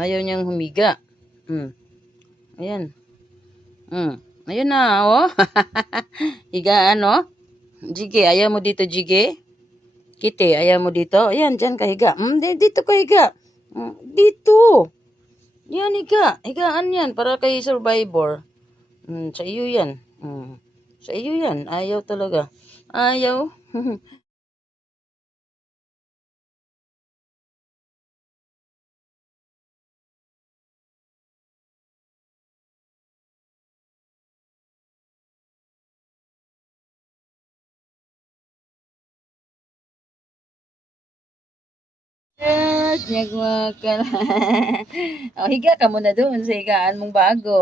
Ayaw niyang humiga. Ayan. Ayun na, oh. Higaan, oh. Jige, ayaw mo dito, Jige? Kite, ayaw mo dito? Ayan, dyan ka higa. Dito ka higa. Dito. Yan, higa. Higaan yan para kay Survivor. Sa iyo yan. Sa iyo yan. Ayaw talaga. Ayaw. Yes, nyagwa ka na. Higa ka muna doon sa higaan mong bago.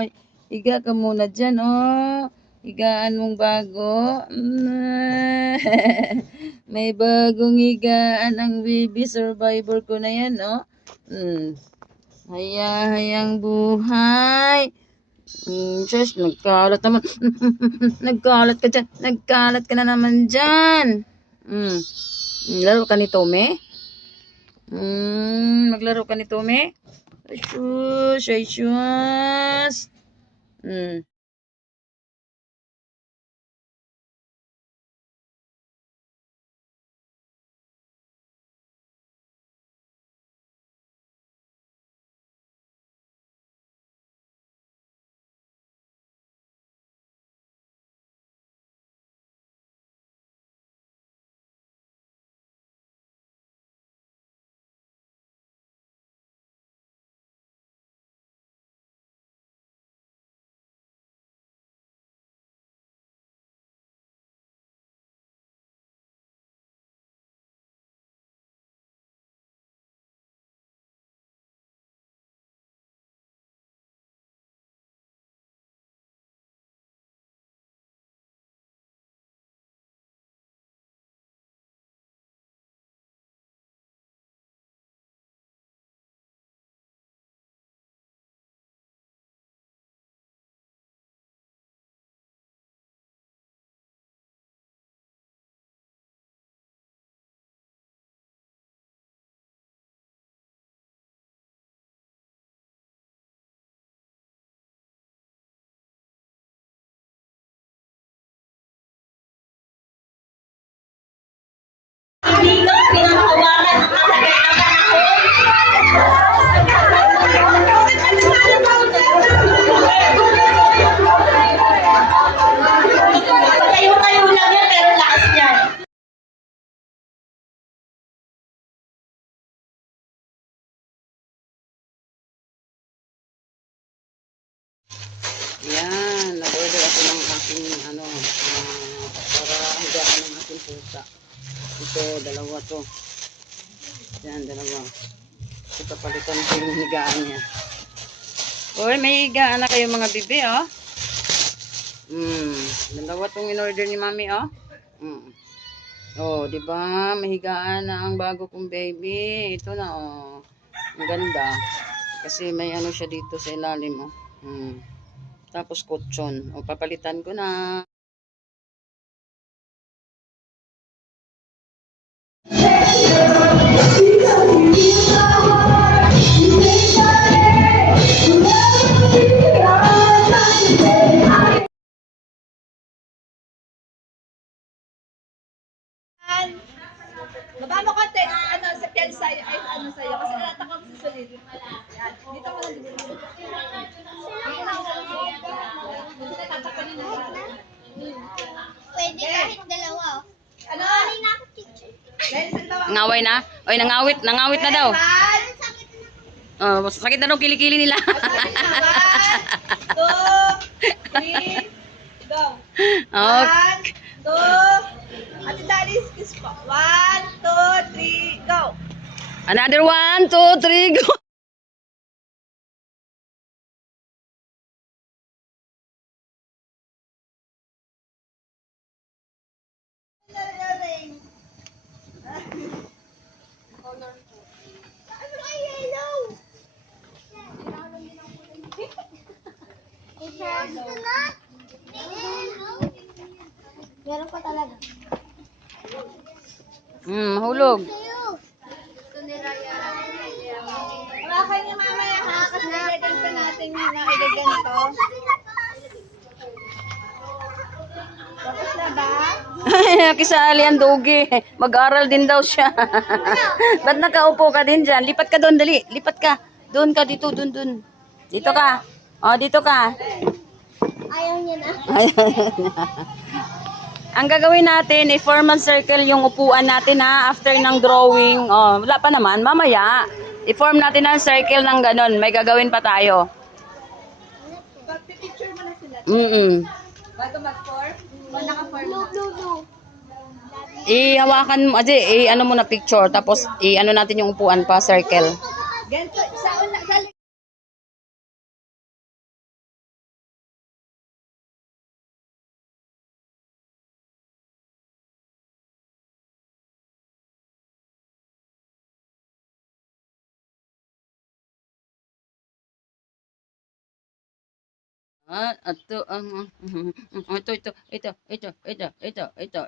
Oy, higa ka muna dyan, oh. Higaan mong bago. May bagong higaan ang baby survivor ko na yan, oh. Hayang buhay. Shush, nagkalat naman. Nagkalat ka dyan. Nagkalat ka na naman dyan. Laro ka ni Tome? Maglaro ka ni Tome? Ay, shush, ay, shush. Yan, nag-order ako ng aking para higaan ng aking pusa. Ito, dalawa to. Yan, dalawa. Ito, kapalitan ko yung higaan niya. Uy, may higaan na kayo mga bibi, oh. Dalawa tong in-order ni mami, oh. Oh, di ba? May higaan na ang bago kong baby. Ito na, oh. Ang ganda. Kasi may ano siya dito sa ilalim, oh. Tapos kutsyon. O, papalitan ko na. Baba mo konti, sa Kelsa, ay sa'yo, kasi natakot si Solid. Yan, dito mo lang dito. Pwede kahit dalawa. Ano? Ngaway na? Oy, nangawit na daw. Oh, sakit na daw kilikili nila. 1, 2, 3, go. 1, 2, Ate Daddy's kiss po. 1, 2, 3, go. Another 1, 2, 3, go. Meron pa talaga. Hulog. Ito ni Raya. pa natin na igaganito. Tapos na ba? Ay, nakisali ang dugi. Mag-aral din daw siya. Ba't nakaupo ka din dyan? Lipat ka doon, dali. Lipat ka. Doon ka, dito, doon. Dito ka. O, dito ka. Ayaw niya na. Ang gagawin natin, i-form ang circle yung upuan natin ha, after ng drawing. Oh, wala pa naman, mamaya. I-form natin ang circle ng ganon. May gagawin pa tayo. Pag-picture mo na sila. Bago mag-form? O naka-form na? Blue. I-hawakan mo, ano mo na picture, tapos i-ano natin yung upuan pa, circle. Ganito, sa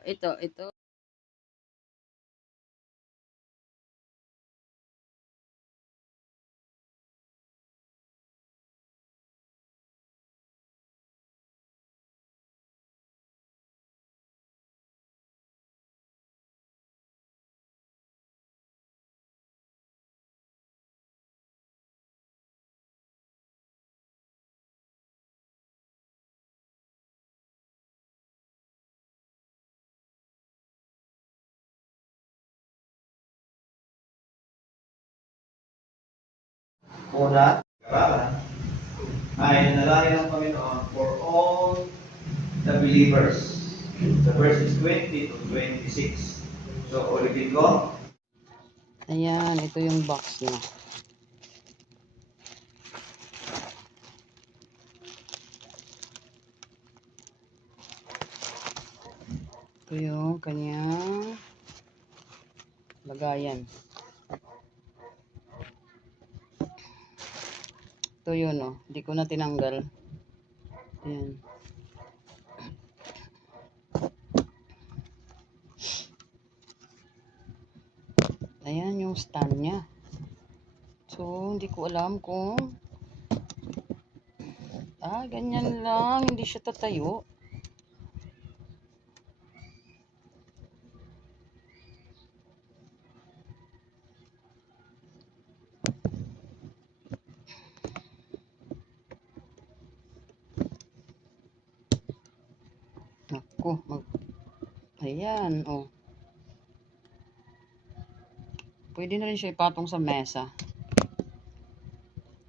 Ito, ito. Una, karalan ay nalaya ng Panginoon for all the believers. The verse is 20 to 26. So, ulitin ko. Ayan, ito yung box na. Ito yung kanyang lagayan. Ito yun, oh. Hindi ko na tinanggal. Ayan. Ayan yung stand niya. So, hindi ko alam kung ganyan lang. Hindi siya tatayo. Ako, ayan, oh. Pwede na rin siya ipatong sa mesa.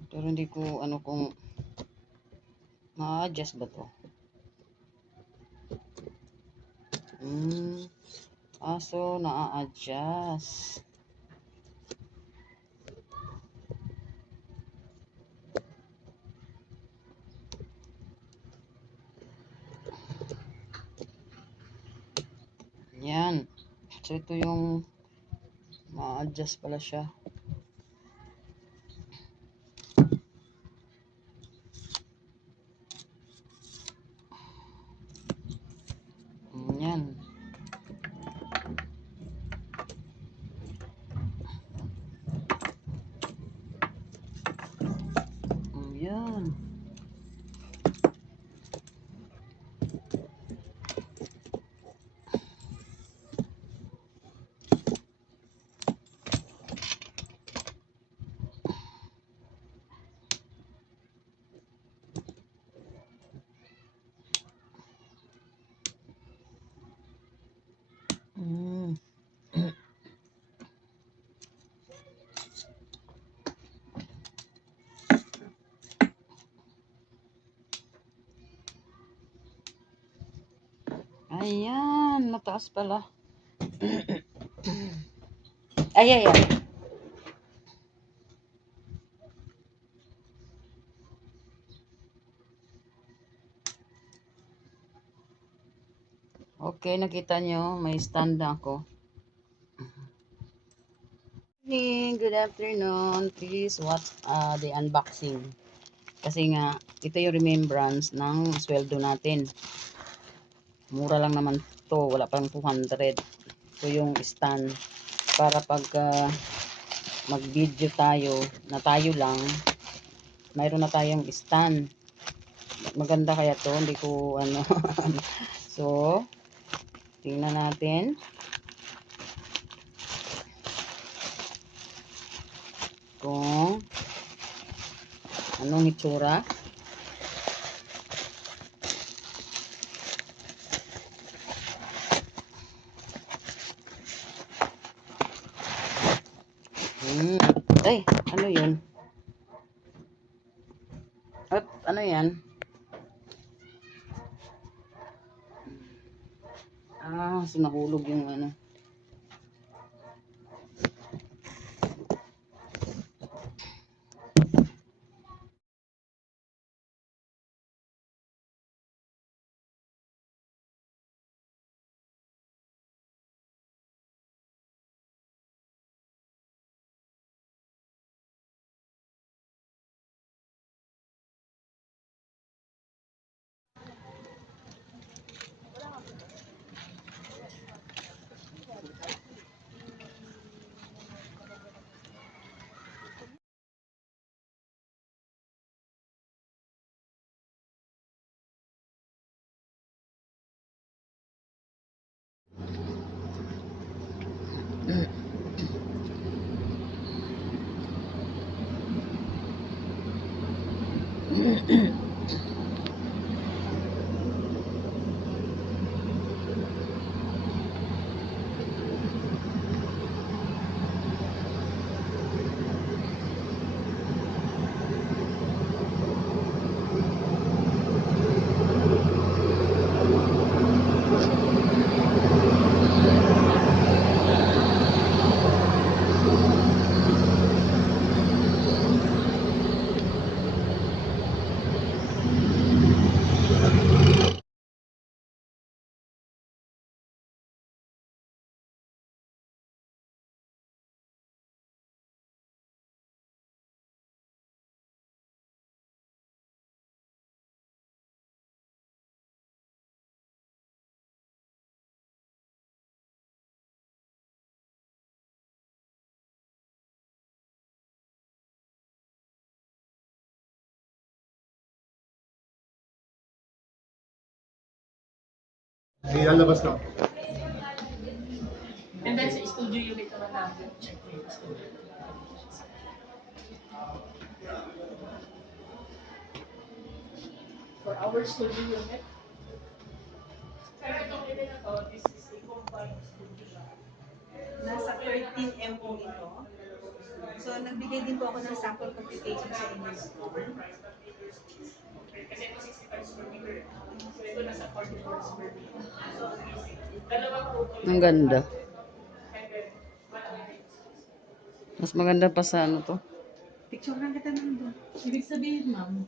Pero hindi ko, kung ma-adjust ba to? So, na-adjust. Yan. So, ito yung ma-adjust pala siya. Yan. Yan. Ayan, mataas pala. Ay. Okay, nakita nyo, may stand na ako. Good afternoon. Please watch the unboxing. Kasi nga, ito yung remembrance ng sweldo natin. Mura lang naman to, wala pang 200. Ito yung stand para pag mag-video tayo na tayo lang, mayroon na tayong stand. Maganda kaya to, hindi ko ano. So, tingnan natin. Kung anong itsura. Ay, ano yun? At ano yan? So nahulog yung ano. Ilalabas na. And then sa studio unit naman natin, check yung studio. For our studio unit, this is a combined studio siya. Nasa 13M po ito. So, nagbigay din po ako ng sample computation sa inyo. Kasi ito 65 square meter. So ito nasa 44 square meter. So dalawang total. Ang ganda. Mas maganda pa sa ano to. Picture lang kita nandun. Ibig sabihin, ma'am,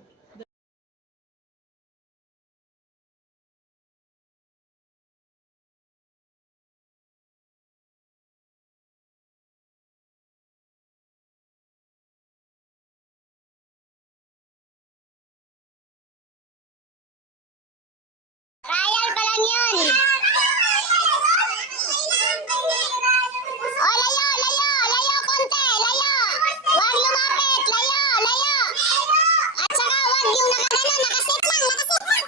Trial pa lang yun. Oh, layo, layo, layo konti, layo. Huwag lumapit, layo, layo. At saka huwag yung nakaganon, nakasit lang, nakasit lang.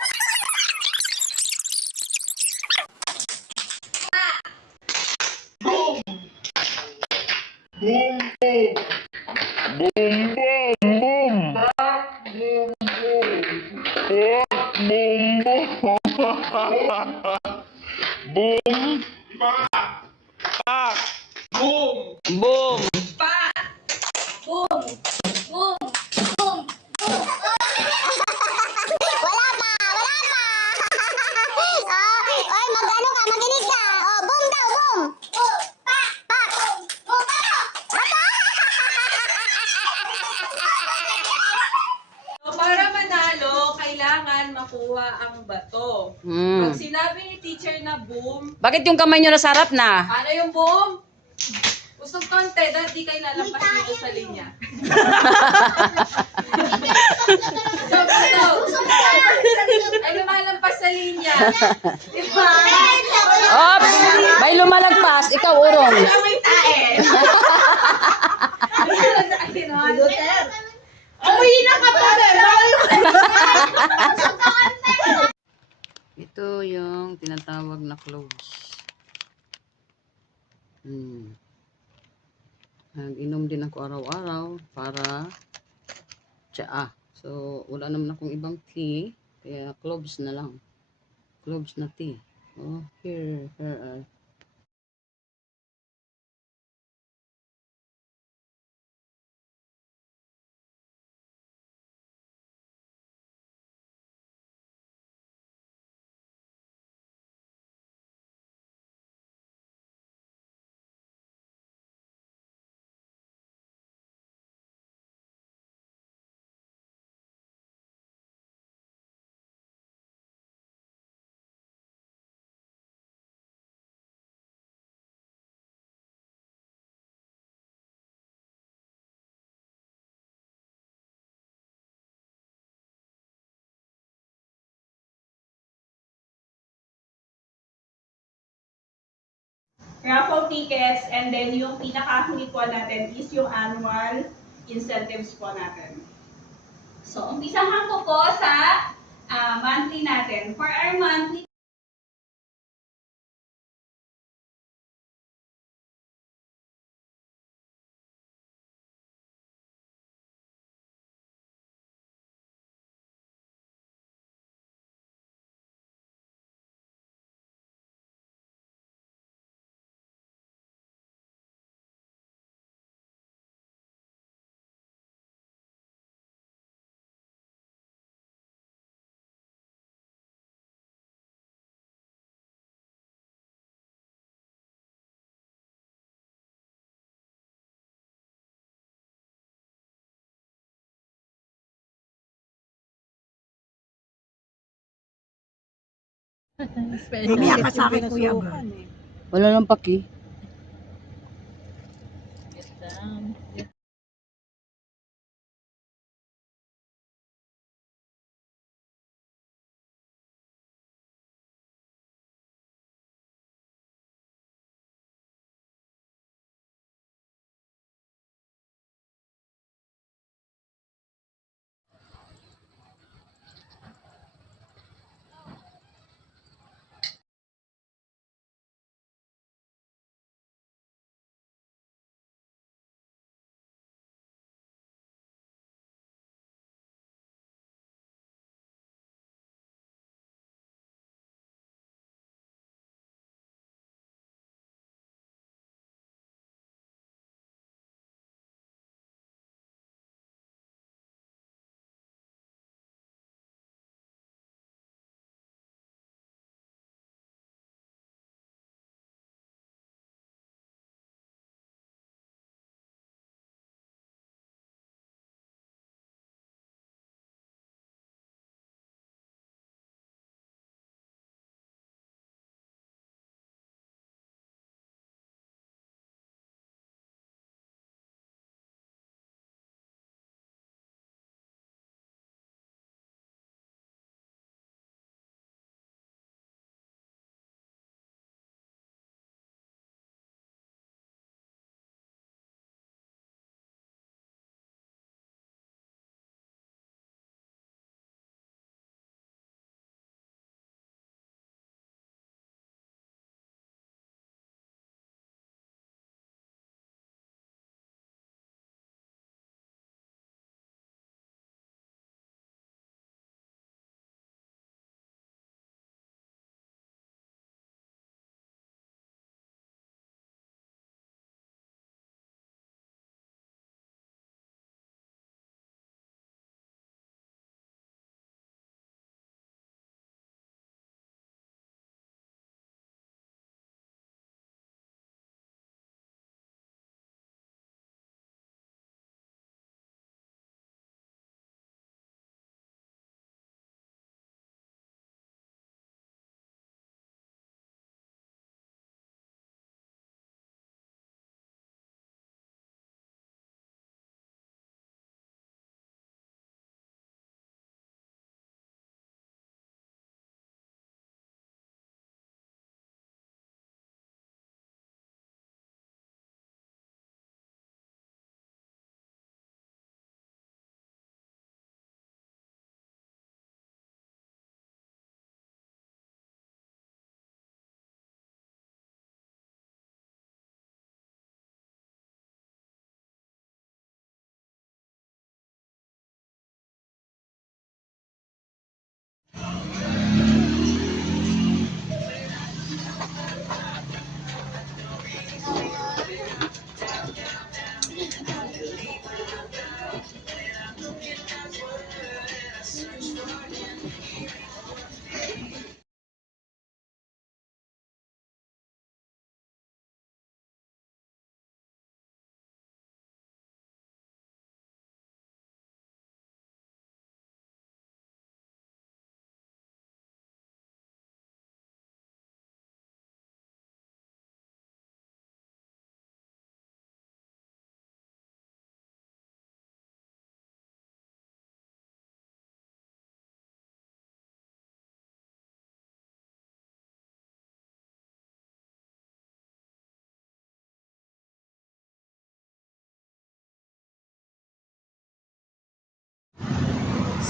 Boom! Wala pa, wala pa. Oy, mag-ano ka, maginig ka. Oh, boom daw, boom. Pak, pak. Boom, So, para manalo, kailangan makuha ang bato. Pag sinabi ni teacher na boom, Bakit yung kamay nyo nasa harap na? ano yung boom? Gustong konti, dahil di kayo lalampas dito sa linya. So, ay lumalampas sa linya. Diba? Ops! May lumalagpas, ikaw urong. May tae. Umuwi na ka pa, na cloves. Nag-inom din ako araw-araw para tsaa. So, wala naman akong ibang tea. Kaya cloves na lang. Cloves na tea. Oh, here are. Raffle tickets, and then yung pinakahuli po natin is yung annual incentives po natin. So, umpisahan ko po sa monthly natin. For our monthly Umiyak ka sa akin, Kuya Bro. Wala lang paki.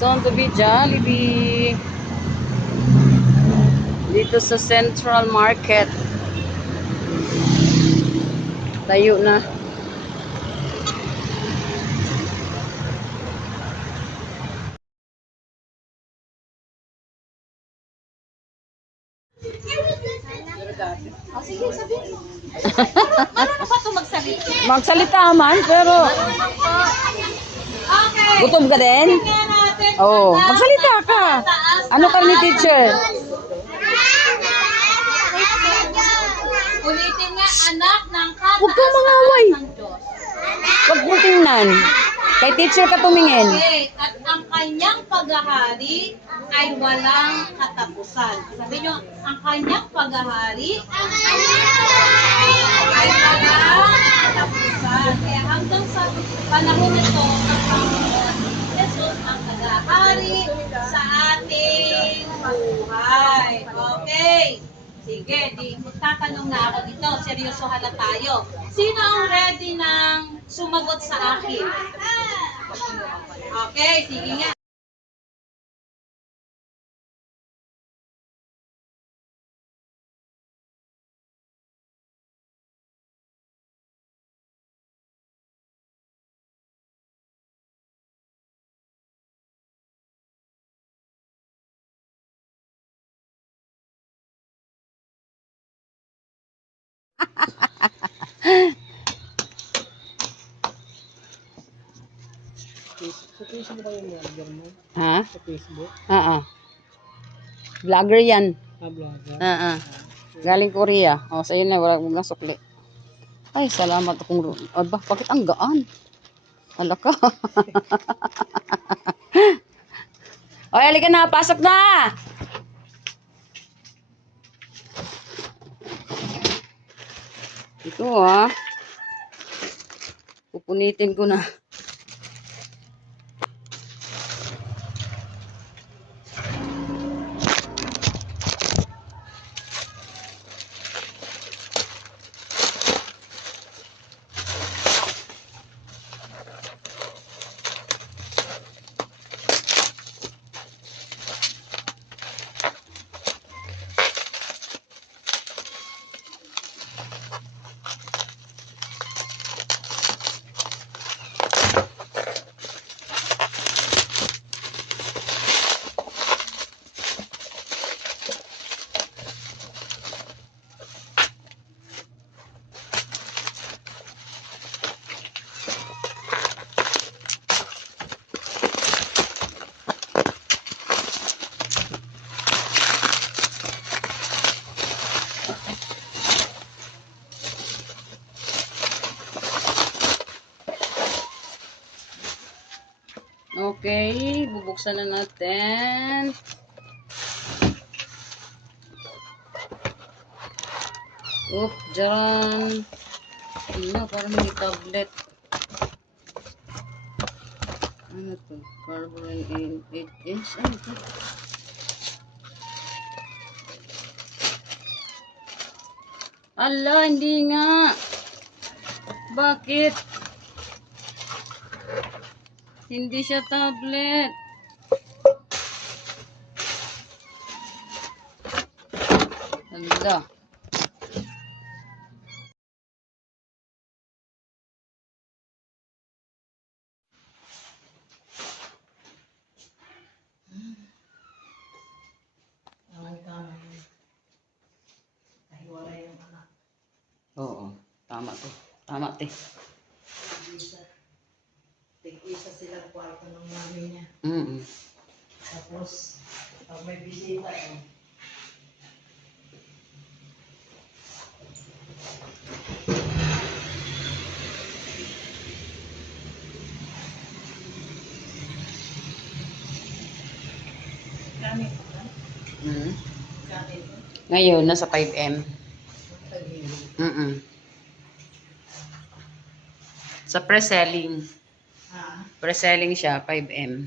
Soon to be Jollibee. Dito sa Central Market. Tayo na. Marunong ba ito magsalita? Magsalita man, pero Okay. gutom ka din? Tingnan natin. Oo. Anak, Magsalita ka. taas, Ano ka ni taas. teacher? Ulitin nga, anak ng Huwag kang mangaway. ng Diyos. Huwag mo tingnan. Kay teacher ka tumingin. Okay, at ang kanyang paghahari ay walang katapusan. Sabi nyo, ang kanyang paghahari ay walang katapusan. Kaya hanggang sa panahon ito, ang Panginoon Jesus ang paghahari sa ating buhay. Okay. Sige, magtatanong na ako dito. Seryoso hala tayo. Sino ang ready ng sumagot sa akin? Okay, sige nga. Ha? Sa Facebook? Vlogger yan. vlogger. Galing Korea. O, sa'yo na. Wala mong sukli. Ay, salamat akong... Aba, bakit ang gaan? Hala ka. O, halika na. Pasok na! Ito, pupunitin ko na. Okay, bubuksan na natin. Oop, dyan. Ano, parang may tablet. Ano to? Carbon in 8 inch. Ano to? Ala, hindi nga. Bakit? Hindi siya tablet. Hala. Oo, tama to. Tama te. Tig-isa silang kwarto ng mami niya. Tapos, pag may bisita, Gamit ko ba? gamit ko. Ngayon, nasa 5M. Sa pre-selling. Ah, Pre-selling siya, 5M.